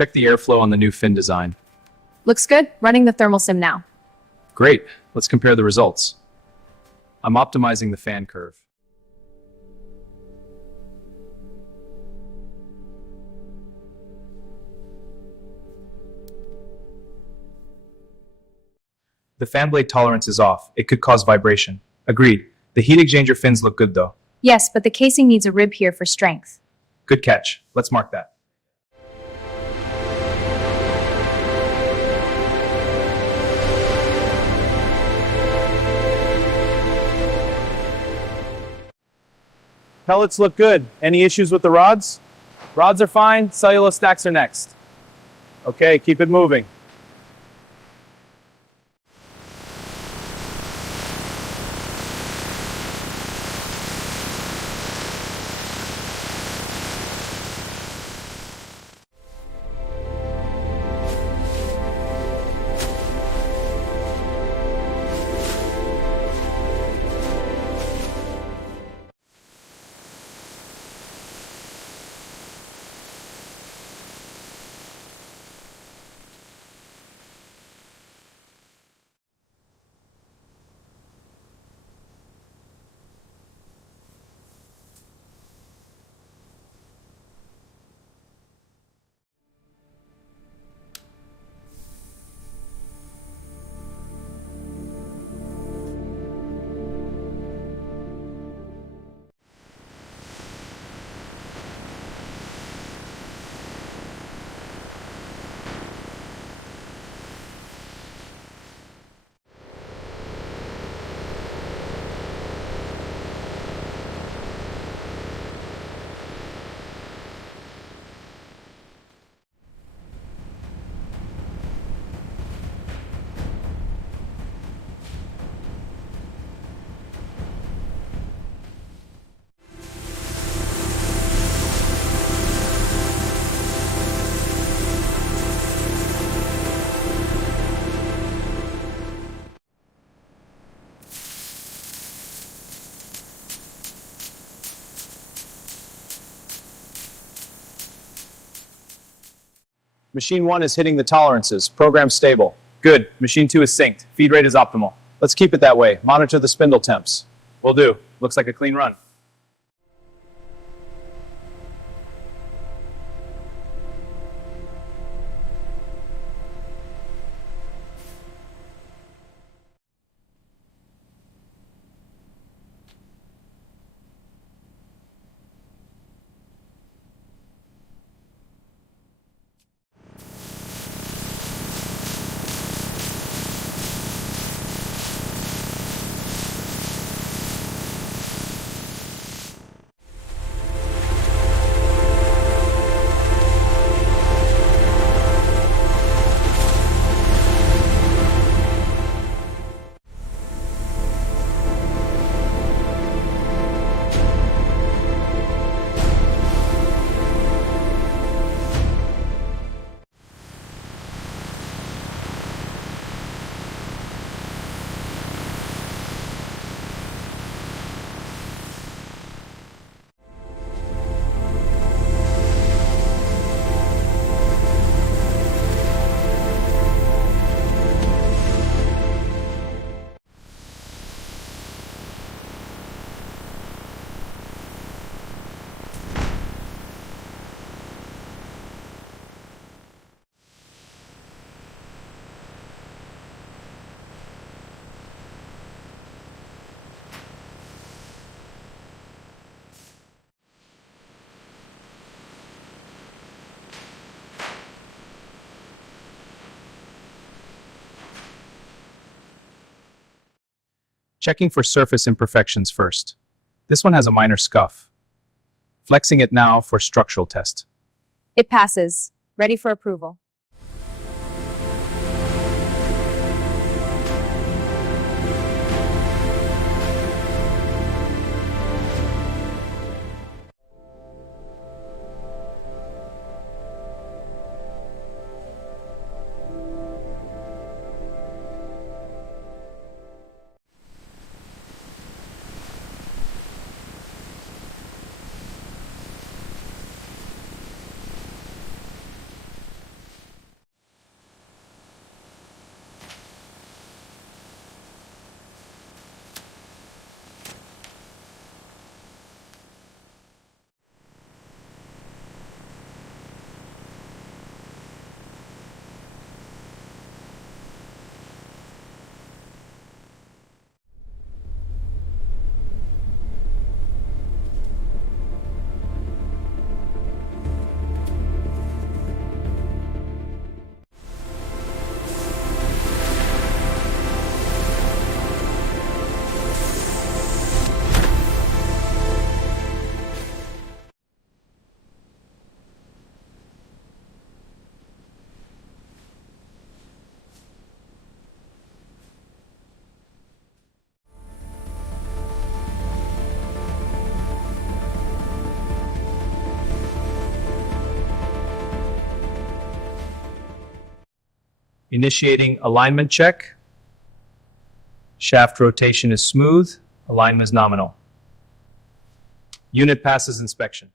Check the airflow on the new fin design. Looks good. Running the thermal sim now. Great, let's compare the results. I'm optimizing the fan curve. The fan blade tolerance is off. It could cause vibration. Agreed. The heat exchanger fins look good though. Yes, but the casing needs a rib here for strength. Good catch. Let's mark that. Pellets look good. Any issues with the rods? Rods are fine. Cellulose stacks are next. Okay, keep it moving. Machine 1 is hitting the tolerances. Program stable. Good. Machine 2 is synced. Feed rate is optimal. Let's keep it that way. Monitor the spindle temps. Will do. Looks like a clean run. Checking for surface imperfections first. This one has a minor scuff. Flexing it now for structural test. It passes. Ready for approval. Initiating alignment check. Shaft rotation is smooth. Alignment is nominal. Unit passes inspection.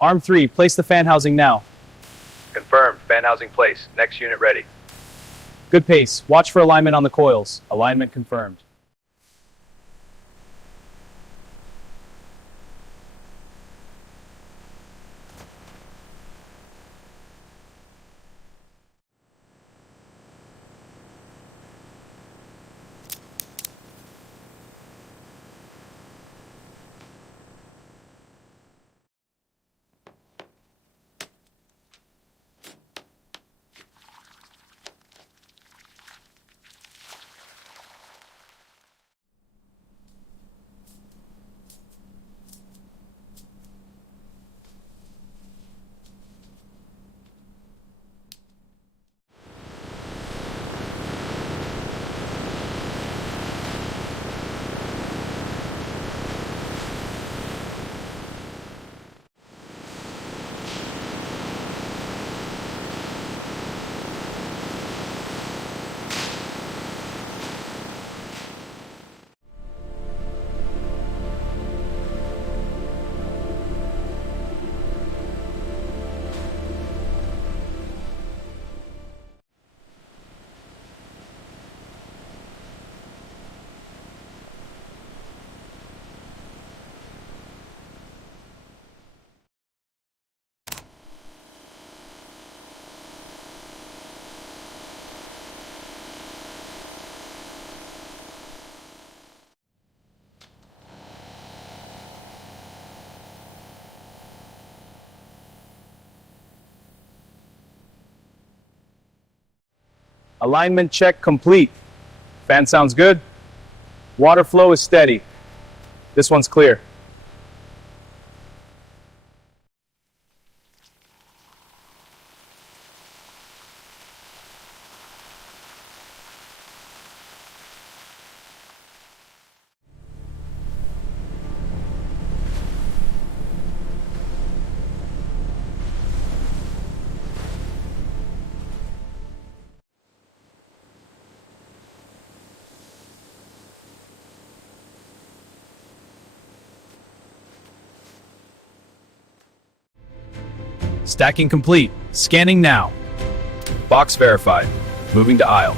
Arm 3, place the fan housing now. Confirmed. Fan housing placed. Next unit ready. Good pace. Watch for alignment on the coils. Alignment confirmed. Alignment check complete. Fan sounds good. Water flow is steady. This one's clear. Stacking complete. Scanning now. Box verified. Moving to aisle.